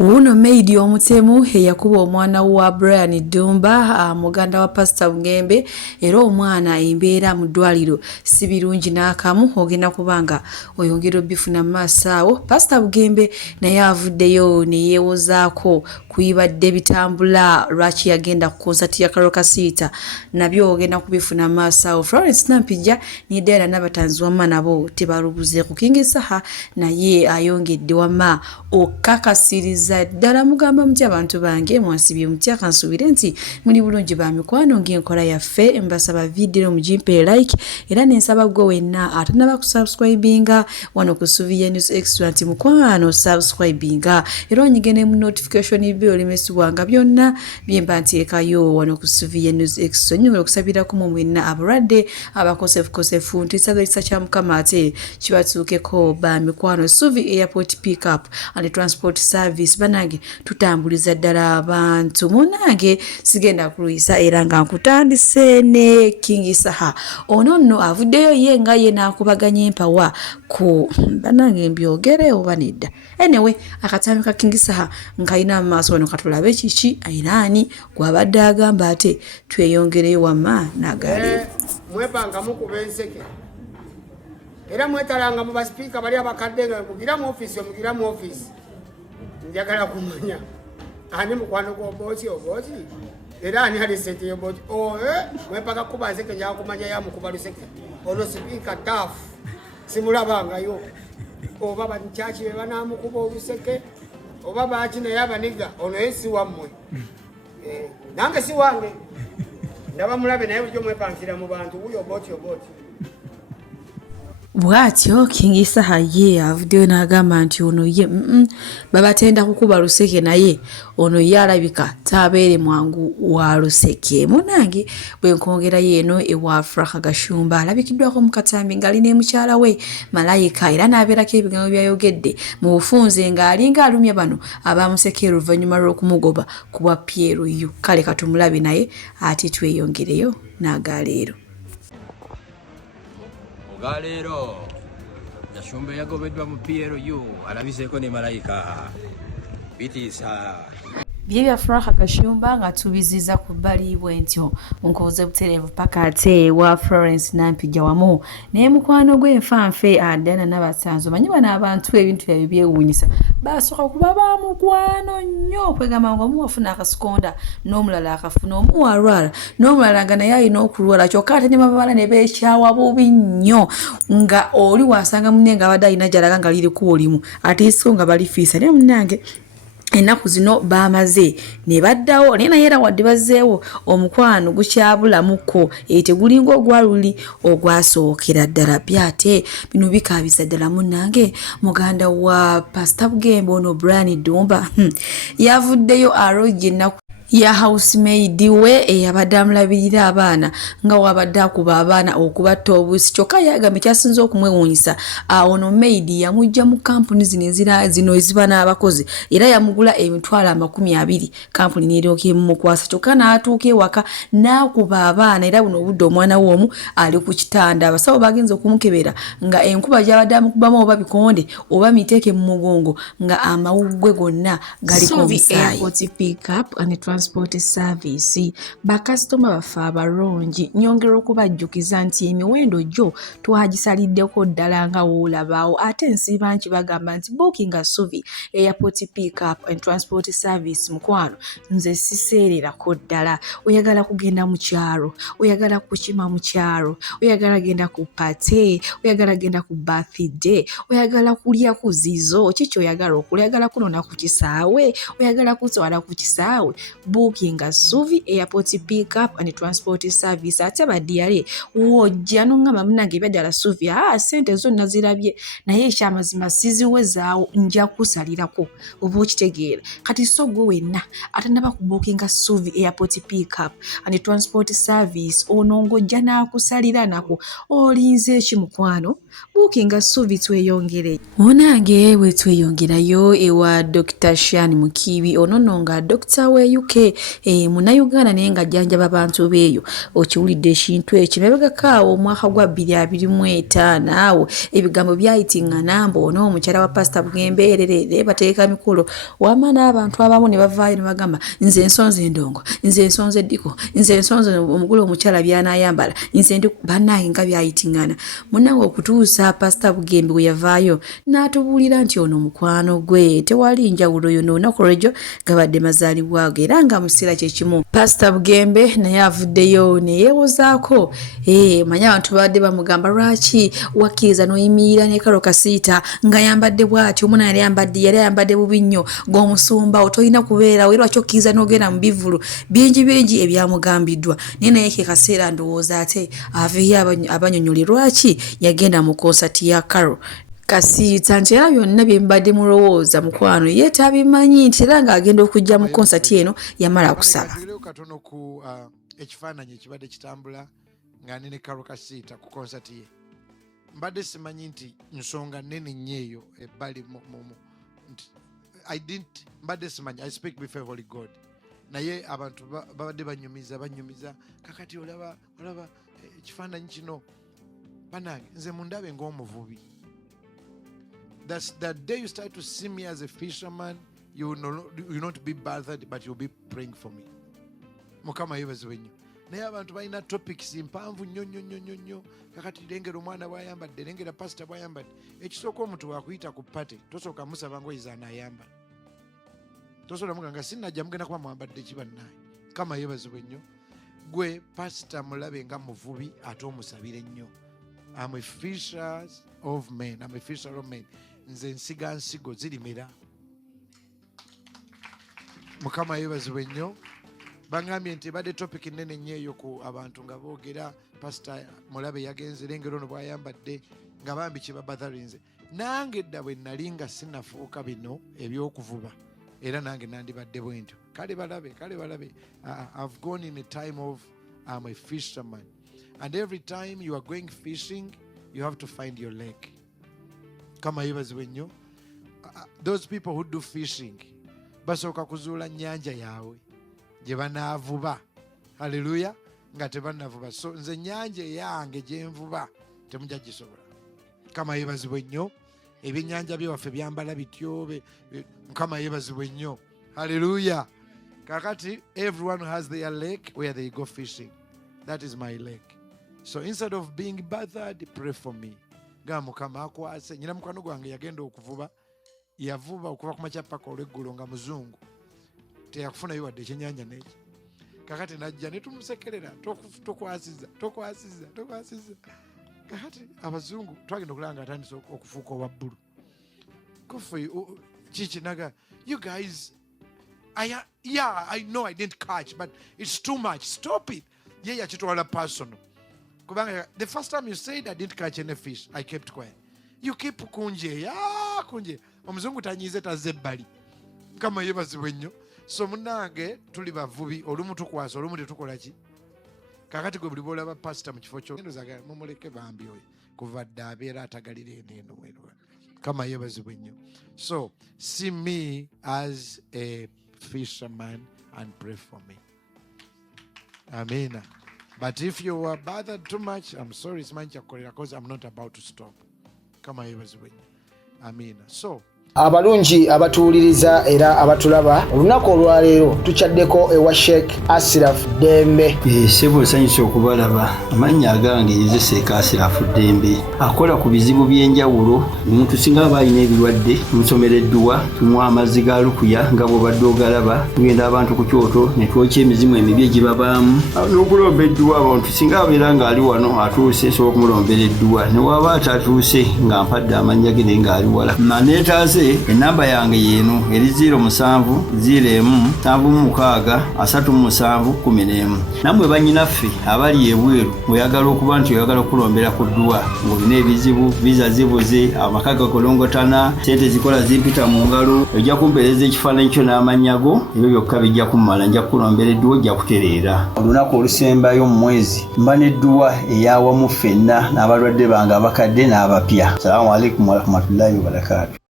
Uno Meidi omutemu yakuba omwana wa Brian Dumba muganda wa Pastor Bugembe era omwana embeera mu ddwaliro si birungi n'akamu ogenda kubanga oyongera bifuna maasawo. Pastor Bugembe naye avuddeyo ne yeewozaako kuyibadde bitambula lwaki yagenda ku konsati ya Karol Kasiita nabyo ogenda kubifuna maasawo. Florence Nampijja ne Diana Nabatanzi wamma nabo tebalubuze ku King Saha naye ayongedde wamma okakasiriza ddala mugamba mutya abantu bange mwasibye mutya kansubire nti muli bulungi ba mikwano ng'enkola yaffe mbasaba video mujimpe like era nensaba gwe wenna atanaba kusubscribinga wano ku Suviya News Extra nti mukwano subscribinga era onyigene mu notification bell limesibwanga byonna byemba nteekayo wano ku Suviya News Extra. Nyongera okusabira ku mwenna abaradde abakosefu ntisaba ekisa kya Mukama ate kibatuukeko ba mikwano. Suvi Airport Pickup and Transport Service banange tutambuliza ddala abantu munange sigenda kuluyisa era nga nkutandise ne King Saha ono nno avuddeyo ye nga ye nakubaganya empawa ku banange mbyogere oba nedda. Anyway akatambi ka King Saha nkaina maaso wano katulabe kiki ayinaani gwabadde agamba ate tweyongereyo wamma nagali mwepanga mukuba enseke era mwetalanga mu baspiika bali abakadde nga mugira mu office njagala kumanya ani mukwano gwo booti era ani ali sente yo booti mwepaka kuba nseke njagala kumanya ya mukuba luseke ono spiika tafu simulabangayo oba bankyaki be banamukuba oluseke oba baki naye abaniga ono ye si wammwe nange si wange ndaba mulabe naye bulijjo mwepankira mu bantu wuyo booti bwatyo King Saha ye avuddeyo n'agamba nti ono ye babatenda kukuba luseke naye ono ye alabika tabeere mwangu wa luseke. Munange bwe nkongera yeeno ewa Fraka Gashumba alabikiddwako mu katambi ng'alina mukyala we Malayika era n'abeerako ebigambo byayogedde mu bufunze ng'alinga alumya bano abamusekera oluvannyuma lw'okumugoba ku bwa PLU. Kale katumulabe naye ate tweyongereyo n'agaleero. Galero Gashumba yagobeddwa mu PLU alabiseeko ne Malayika bitisa bya Fraka Gashumba nga tubiziza ku bbali bwentyo nkoze buterevu paka ate wa Florence Nampijja wamu naye mukwano gwenfanfe Diana Nabatanzi manyi bana abantu ebintu byabwe byewuunyisa basooka kuba ba mukwano nnyo kwegamba ngo muwafuna akasikonda n'omulala akafuna omuwalwala n'omulala nga naye alina okulwala kyokka ate ne mabala ne beekyawa bubi nnyo nga oli wasanga munne nga abadde alina gy'alaga nga liri ku olimu ate so nga balifiisa naye munnange ennaku zino bamaze ne baddawo naye naye era wadde bazzeewo omukwano gukyabulamuko tegulinga ogwaluli ogwasookera ddala. Byate bino bikaabiza ddala munnange muganda wa Pastor Bugembe ono Brian Dumba yavuddeyo alojja ennaku ya housemaid we eyabadde amulabirira abaana nga wabadde akuba abaana okubatta obusi kyokka yagambye kyasinze okumwewuunyisa ono maid yamujja mu kampuni zino eziba n'abakozi era yamugula emitwalo 20 kampuni n'eryoka emukwasa kyokka n'atuuka ewaka n'akuba abaana era buno obudde omwana w'omu ali ku kitanda abasawo bagenze okumukebera nga enkuba gy'abadde amukubamu oba bikonde oba miteeke mu mugongo nga amawuggwe gonna galiko omusaayi. Transport Service bakasitoma bafe abalungi nyongera okubajjukiza nti emiwendo gyo twagisaliddeko ddala nga woolabaawo ate nsiiba nti bagamba nti booking a Suvi Airport Pickup and Transport Service mukwano nze siseererako ddala. Oyagala kugenda mu kyalo, oyagala kukima mu kyalo, oyagala genda ku pate, oyagala genda ku birthday, oyagala kulya ku zizo kiki oyagala okulya, oyagala kunona ku kisaawe, oyagala kutwala ku kisaawe booking a Suvi Airport Pickup and Transport Service ate badiyale wojja nongamba munange byadala Suvi sente zonna zirabye naye ekyamazima siziwezaawo nja kusalirako oba okitegeera kati so gwe wenna atanaba ku booking a Suvi Airport Pickup and Transport Service ono ng'ojja n'akusalira nako olinze ekimukwano booking a Suvi tweyongere munange bwe tweyongerayo ewa Dr. Shani Mukibi ono nga Dr. we UK muteeke Munnayuganda naye nga ajjanjaba abantu beeyo okiwulidde ekintu ekyo mabegakaawo omwaka gwa 2025 awo ebigambo byayitingana mboona omukyala wa Pastor Bugembe ererere bateeka mikolo wama n'abantu abamu ne bavaayo ne bagamba nze ensonze endongo nze ensonze eddiko nze ensonze omugole omukyala by'anaayambala nze ndi bannaye nga byayitingana munnange okutuusa Pastor Bugembe we yavaayo n'atubuulira nti ono mukwano gwe tewali njawulo yo n'olunaku lw'egyo gabadde mazaalibwa ge era nga mu kiseera kye kimu Pastor Bugembe naye avuddeyo ne yeewozaako manyi abantu badde bamugamba lwaki wakkiriza n'oyimirira ne Karo Kasiita nga yambadde bw'ati omwana yali ayambadde bubi nnyo ng'omusumba otolina kubeerawo era lwaki okkiriza n'ogenda mu bivulu bingi ebyamugambiddwa naye naye ke kaseera ndowooza ate aveeyo abanyonyole lwaki yagenda mu konsati ya Karo Kasiita nti era byonna bye mbadde mulowooza mukwano ye tabimanyi nti era ng'agenda okujja mu konsati eno yamala kusaba katono ku ekifaananyi ekibadde kitambula nga ne Karo Kasiita ku konsati ye mbadde simanyi nti nsonga nnene nnyo eyo ebbali mbadde simanyi I speak before Holy God naye abantu babadde banyumiza kakati olaba ekifaananyi kino banange nze mundabe ng'omuvubi. That's the day you start to see me as a fisherman, you will not be bothered, but you'll be praying for me. Mukama yebaziwe nnyo. Naye abantu balina topics mpanvu nnyo kakati lengera omwana bw'ayambadde lengera pastor bw'ayambadde ekisooka omuntu wakuyita ku pate tosooka musaba ngoyiza anayambala tosobola muganga sinajja mugenda kuba mwambadde kibannaye. Kama yebaziwe nnyo. Gwe pastor mulabe nga muvubi ate omusabire nnyo. I'm a fisher of men. Nze nsiga nsigo zirimira. Mukama yebaziwe nnyo. Bangambye nti badde topic nnene nnyo eyo ku abantu nga boogera pastor mulabe yagenze lengero ono bw'ayambadde nga bambi kibabadharinze. Nange dda bwe nali nga sinnafuuka bino eby'okuvuba era nange nandibadde bwe ntyo. Kale balabe. I've gone in a time of I'm a fisherman. And every time you are going fishing, you have to find your lake. Kama yebaziwe nnyo. Those people who do fishing basooka kuzuula nnyanja yaabwe gye banaavuba. Hallelujah. Nga tebanavuba. So nze nnyanja yange gye nvuba temujja gisobola. Kama yebaziwe nnyo. Ebyennyanja byewaffe byambala bityo Mukama yebaziwe nnyo. Hallelujah. Kakati everyone has their lake where they go fishing. That is my lake. So instead of being bothered, pray for me. Nga Mukama akwase nyina mukwano gwange yagenda okuvuba yavuba okuva ku makya paka olw'eggulo nga muzungu teyakufunayo wadde ekyennyanja n'eki. Kakati najja ne tumusekerera tokwasiza. Kakati abazungu twagenda okulaba nga atandise okufuuka owa bbulu. Kofe kiki naga you guys I know I didn't catch but it's too much. Stop it. Ye yakitwala personal. Kubanga the first time you said I didn't catch any fish, I kept quiet. You keep kunje. Omuzungu tanyize tazze ebbali. Kama yebaziwe nnyo. So munnange tuli bavubi olumu tukwasa olumu tetukola ki. Kakati gwe buli bw'olaba pastor mu kifo kyo ndozaga mumuleke bambi oyo kuva dda abeera atagalira eno. Kama yebaziwe nnyo. So see me as a fisherman and pray for me. Amen. But if you are bothered too much, I'm sorry, it's because I'm not about to stop. Kama yebaziwe nnyo. Amen. So abalungi abatuwuliriza era abatulaba olunaku olwaleero tukyaddeko ewa Sheikh Ashraf Dembe. Sebo nsanyusa okubalaba. Amannya agange ye Sheikh Ashraf Dembe akola ku bizibu by'enjawulo. Omuntu singa aba alina ebirwadde musomereddwa tumuwa amazzi ga lukuya nga bw'obadde ogalaba tugenda abantu ku kyoto ne twokya emizimu emibi egibabaamu n'okulomba edduwa. Abantu singa abeera ng'ali wano atuuse sobola okumulombera edduwa ne waba atatuuse nga mpadde amannya ge naye ng'ali wala naneetaase. Enamba yange yeno eri 0707363711. Namwe bannyinaffe abali ebweru oyagala okuba nti oyagala okulombera ku dduwa ng'olina ebizibu viza zibuze amaka gakolongotana sente zikola zimpita mu ngalo ojja kumpeereza ekifaananyi kyo n'amannya go ebyo byokka bijja kummala nja kukulombera edduwa ojja kutereera. Olunaku olusembayo mu mwezi mba n'edduwa eyawamu ffenna n'abalwadde bange abakadde n'abapya. Salaamu alaikum warahmatullahi wabarakatuh.